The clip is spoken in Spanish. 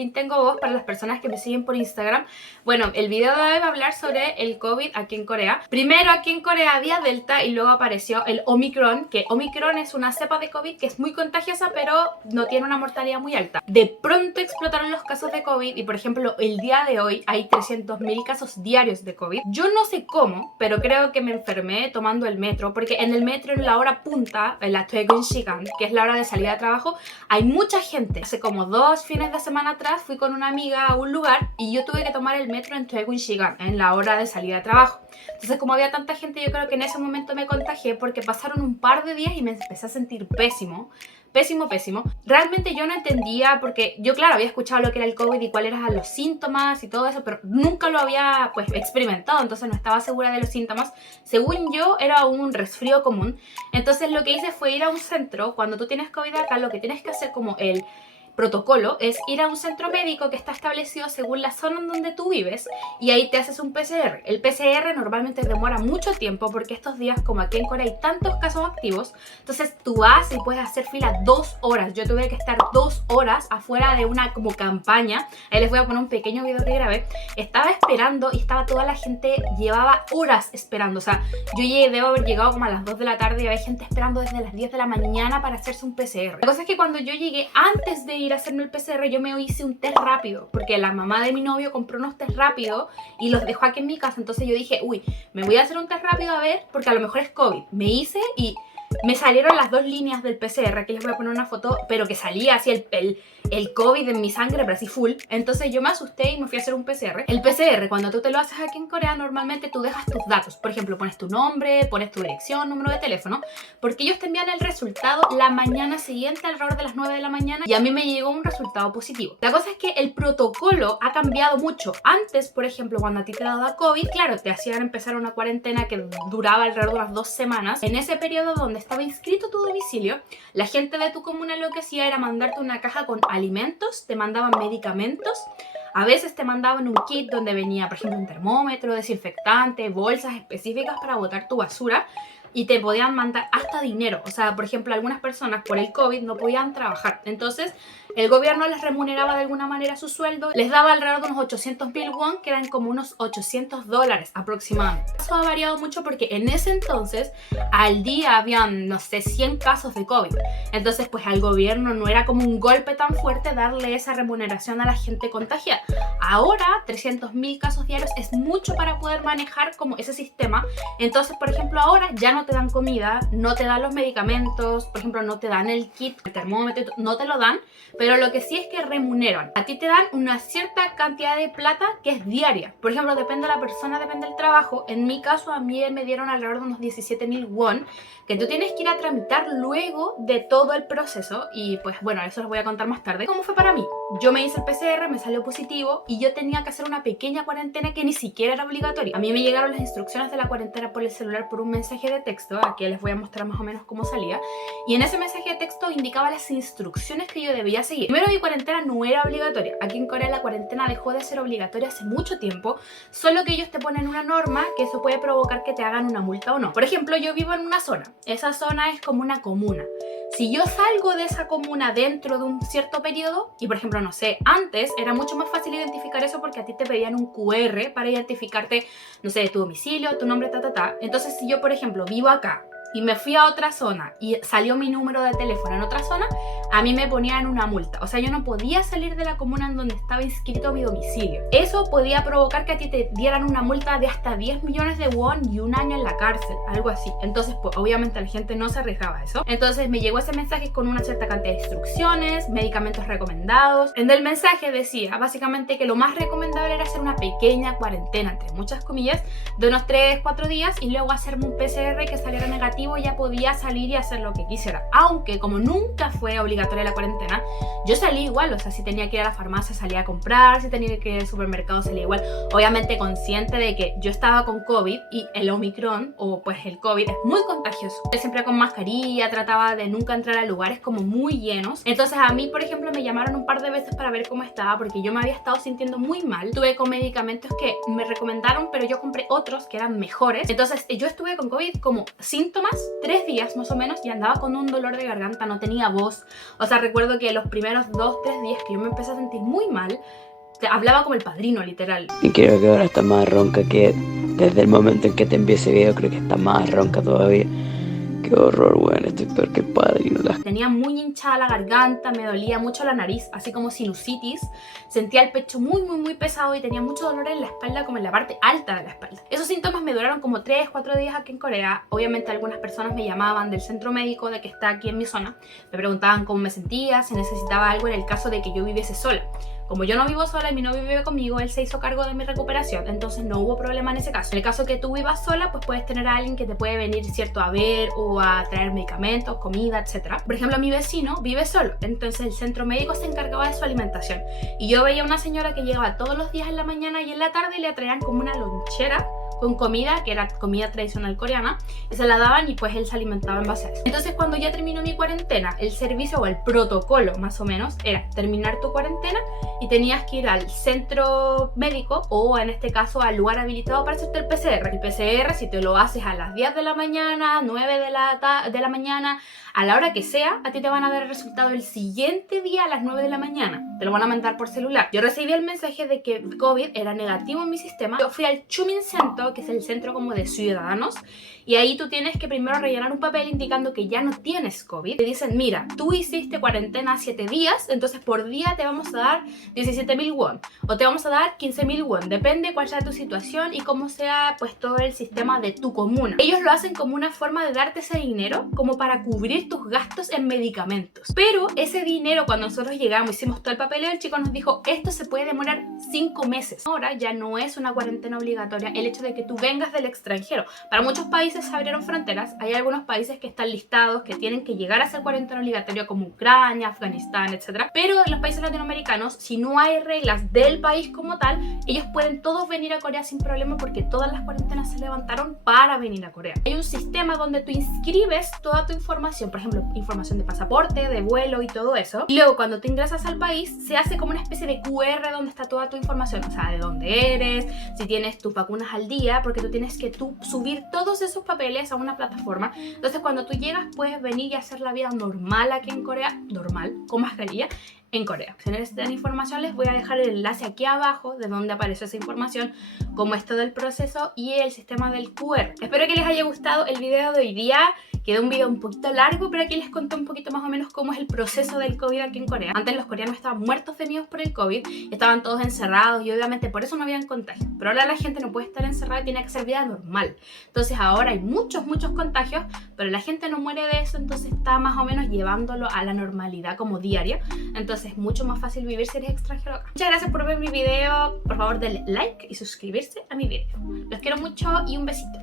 fin tengo voz para las personas que me siguen por Instagram. Bueno, el video de hoy va a hablar sobre el COVID aquí en Corea. Primero aquí en Corea había Delta y luego apareció el Omicron, que Omicron es una cepa de COVID que es muy contagiosa pero no tiene una mortalidad muy alta. De pronto explotaron los casos de COVID y por ejemplo el día de hoy hay 300.000 casos diarios de COVID. Yo no sé cómo, pero creo que me enfermé tomando el metro, porque en el metro en la hora punta, en la 퇴근 시간, que es la hora de salida de trabajo, hay mucha gente. Hace como 2 fines de semana atrás fui con una amiga a un lugar y yo tuve que tomar el metro en 퇴근 시간, en la hora de salida de trabajo. Entonces como había tanta gente, yo creo que en ese momento me contagié porque pasaron un par de días y me empecé a sentir pésimo. Pésimo. Realmente yo no entendía porque yo, claro, había escuchado lo que era el COVID y cuáles eran los síntomas y todo eso, pero nunca lo había pues experimentado, entonces no estaba segura de los síntomas. Según yo, era un resfrío común. Entonces lo que hice fue ir a un centro. Cuando tú tienes COVID acá, lo que tienes que hacer como el protocolo es ir a un centro médico que está establecido según la zona en donde tú vives y ahí te haces un PCR. El PCR normalmente demora mucho tiempo porque estos días, como aquí en Corea hay tantos casos activos, entonces tú vas y puedes hacer fila 2 horas. Yo tuve que estar 2 horas afuera de una como campaña. Ahí les voy a poner un pequeño video que grabé. Estaba esperando y estaba toda la gente, llevaba horas esperando. O sea, yo debo haber llegado como a las 2 de la tarde y había gente esperando desde las 10 de la mañana para hacerse un PCR. La cosa es que cuando yo llegué, antes de ir a hacerme el PCR, yo me hice un test rápido porque la mamá de mi novio compró unos test rápidos y los dejó aquí en mi casa. Entonces yo dije, uy, me voy a hacer un test rápido a ver, porque a lo mejor es COVID. Me hice y me salieron las 2 líneas del PCR. Aquí les voy a poner una foto, pero que salía así el COVID en mi sangre, pero así full. Entonces yo me asusté y me fui a hacer un PCR. El PCR, cuando tú te lo haces aquí en Corea, normalmente tú dejas tus datos. Por ejemplo, pones tu nombre, pones tu dirección, número de teléfono, porque ellos te envían el resultado la mañana siguiente, alrededor de las 9 de la mañana, y a mí me llegó un resultado positivo. La cosa es que el protocolo ha cambiado mucho. Antes, por ejemplo, cuando a ti te daba COVID, claro, te hacían empezar una cuarentena que duraba alrededor de unas 2 semanas. En ese periodo donde estaba inscrito tu domicilio, la gente de tu comuna lo que hacía era mandarte una caja con alimentos, te mandaban medicamentos, a veces te mandaban un kit donde venía, por ejemplo, un termómetro, desinfectante, bolsas específicas para botar tu basura, y te podían mandar hasta dinero. O sea, por ejemplo, algunas personas por el COVID no podían trabajar, entonces el gobierno les remuneraba de alguna manera su sueldo, les daba alrededor de unos 800.000 won, que eran como unos $800 aproximadamente. Eso ha variado mucho porque en ese entonces al día habían, no sé, 100 casos de COVID. Entonces pues al gobierno no era como un golpe tan fuerte darle esa remuneración a la gente contagiada. Ahora 300.000 casos diarios es mucho para poder manejar como ese sistema. Entonces, por ejemplo, ahora ya no te dan comida, no te dan los medicamentos, por ejemplo, no te dan el kit, el termómetro, no te lo dan, pero lo que sí es que remuneran. A ti te dan una cierta cantidad de plata que es diaria. Por ejemplo, depende de la persona, depende del trabajo. En mi caso, a mí me dieron alrededor de unos 17.000 won, que tú tienes que ir a tramitar luego de todo el proceso. Y pues bueno, eso les voy a contar más tarde. ¿Cómo fue para mí? Yo me hice el PCR, me salió positivo y yo tenía que hacer una pequeña cuarentena que ni siquiera era obligatoria. A mí me llegaron las instrucciones de la cuarentena por el celular por un mensaje de texto. Aquí les voy a mostrar más o menos cómo salía. Y en ese mensaje de texto indicaba las instrucciones que yo debía seguir. Primero, mi cuarentena no era obligatoria. Aquí en Corea la cuarentena dejó de ser obligatoria hace mucho tiempo, solo que ellos te ponen una norma que eso puede provocar que te hagan una multa o no. Por ejemplo, yo vivo en una zona. Esa zona es como una comuna. Si yo salgo de esa comuna dentro de un cierto periodo, y por ejemplo, no sé, antes era mucho más fácil identificar eso porque a ti te pedían un QR para identificarte, no sé, tu domicilio, tu nombre, Entonces, si yo, por ejemplo, vivo acá y me fui a otra zona y salió mi número de teléfono en otra zona, a mí me ponían una multa. O sea, yo no podía salir de la comuna en donde estaba inscrito mi domicilio. Eso podía provocar que a ti te dieran una multa de hasta 10 millones de won y 1 año en la cárcel, algo así. Entonces, pues obviamente la gente no se arriesgaba a eso. Entonces me llegó ese mensaje con una cierta cantidad de instrucciones, medicamentos recomendados. En el mensaje decía básicamente que lo más recomendable era hacer una pequeña cuarentena, entre muchas comillas, de unos 3-4 días y luego hacerme un PCR que saliera negativo. Ya podía salir y hacer lo que quisiera, aunque como nunca fue obligatoria la cuarentena, yo salí igual. O sea, si tenía que ir a la farmacia salía a comprar, si tenía que ir al supermercado salía igual, obviamente consciente de que yo estaba con COVID y el Omicron, o pues el COVID, es muy contagioso. Yo siempre con mascarilla, trataba de nunca entrar a lugares como muy llenos. Entonces a mí, por ejemplo, me llamaron un par de veces para ver cómo estaba, porque yo me había estado sintiendo muy mal. Tuve con medicamentos que me recomendaron, pero yo compré otros que eran mejores. Entonces yo estuve con COVID como síntomas 3 días más o menos, y andaba con un dolor de garganta, no tenía voz. O sea, recuerdo que los primeros 2-3 días que yo me empecé a sentir muy mal, hablaba como el padrino, literal. Y creo que ahora está más ronca que desde el momento en que te envié ese video, creo que está más ronca todavía. Qué horror, weón, estoy peor que el padrino. Tenía muy hinchada la garganta, me dolía mucho la nariz, así como sinusitis. Sentía el pecho muy pesado y tenía mucho dolor en la espalda, como en la parte alta de la espalda. Esos síntomas me duraron como 3-4 días aquí en Corea. Obviamente algunas personas me llamaban del centro médico de que está aquí en mi zona. Me preguntaban cómo me sentía, si necesitaba algo en el caso de que yo viviese sola. Como yo no vivo sola y mi novio vive conmigo, él se hizo cargo de mi recuperación, entonces no hubo problema en ese caso. En el caso que tú vivas sola, pues puedes tener a alguien que te puede venir, ¿cierto?, a ver o a traer medicamentos, comida, etc. Por ejemplo, mi vecino vive solo, entonces el centro médico se encargaba de su alimentación. Y yo veía una señora que llegaba todos los días en la mañana y en la tarde y le traían como una lonchera con comida, que era comida tradicional coreana, y se la daban y pues él se alimentaba en base a eso. Entonces cuando ya terminó mi cuarentena, el servicio o el protocolo más o menos era terminar tu cuarentena y tenías que ir al centro médico o en este caso al lugar habilitado para hacerte el PCR. El PCR, si te lo haces a las 10 de la mañana, 9 de la mañana, a la hora que sea, a ti te van a dar el resultado el siguiente día a las 9 de la mañana. Te lo van a mandar por celular. Yo recibí el mensaje de que COVID era negativo en mi sistema. Yo fui al Chumincenro, que es el centro como de ciudadanos, y ahí tú tienes que primero rellenar un papel indicando que ya no tienes COVID. Te dicen, mira, tú hiciste cuarentena 7 días, entonces por día te vamos a dar 17.000 won o te vamos a dar 15.000 won, depende cuál sea tu situación y cómo sea pues todo el sistema de tu comuna. Ellos lo hacen como una forma de darte ese dinero como para cubrir tus gastos en medicamentos, pero ese dinero cuando nosotros llegamos, hicimos todo el papeleo, el chico nos dijo, esto se puede demorar 5 meses. Ahora ya no es una cuarentena obligatoria el hecho de que tú vengas del extranjero. Para muchos países se abrieron fronteras, hay algunos países que están listados que tienen que llegar a ser cuarentena obligatoria como Ucrania, Afganistán, etc. Pero en los países latinoamericanos, si no hay reglas del país como tal, ellos pueden todos venir a Corea sin problema porque todas las cuarentenas se levantaron para venir a Corea. Hay un sistema donde tú inscribes toda tu información, por ejemplo, información de pasaporte, de vuelo y todo eso. Y luego cuando te ingresas al país, se hace como una especie de QR donde está toda tu información, o sea, de dónde eres, si tienes tus vacunas al día, porque tú tienes que subir todos esos papeles a una plataforma. Entonces cuando tú llegas puedes venir y hacer la vida normal aquí en Corea, normal, con mascarilla, en Corea. Si necesitan información les voy a dejar el enlace aquí abajo de donde aparece esa información, cómo es todo el proceso y el sistema del QR. Espero que les haya gustado el video de hoy día. Quedó un video un poquito largo, pero aquí les conté un poquito más o menos cómo es el proceso del COVID aquí en Corea. Antes los coreanos estaban muertos de miedo por el COVID, estaban todos encerrados y obviamente por eso no habían contagio. Pero ahora la gente no puede estar encerrada y tiene que hacer vida normal. Entonces ahora hay muchos contagios, pero la gente no muere de eso, entonces está más o menos llevándolo a la normalidad como diaria. Entonces es mucho más fácil vivir si eres extranjero acá. Muchas gracias por ver mi video. Por favor denle like y suscribirse a mi video. Los quiero mucho y un besito.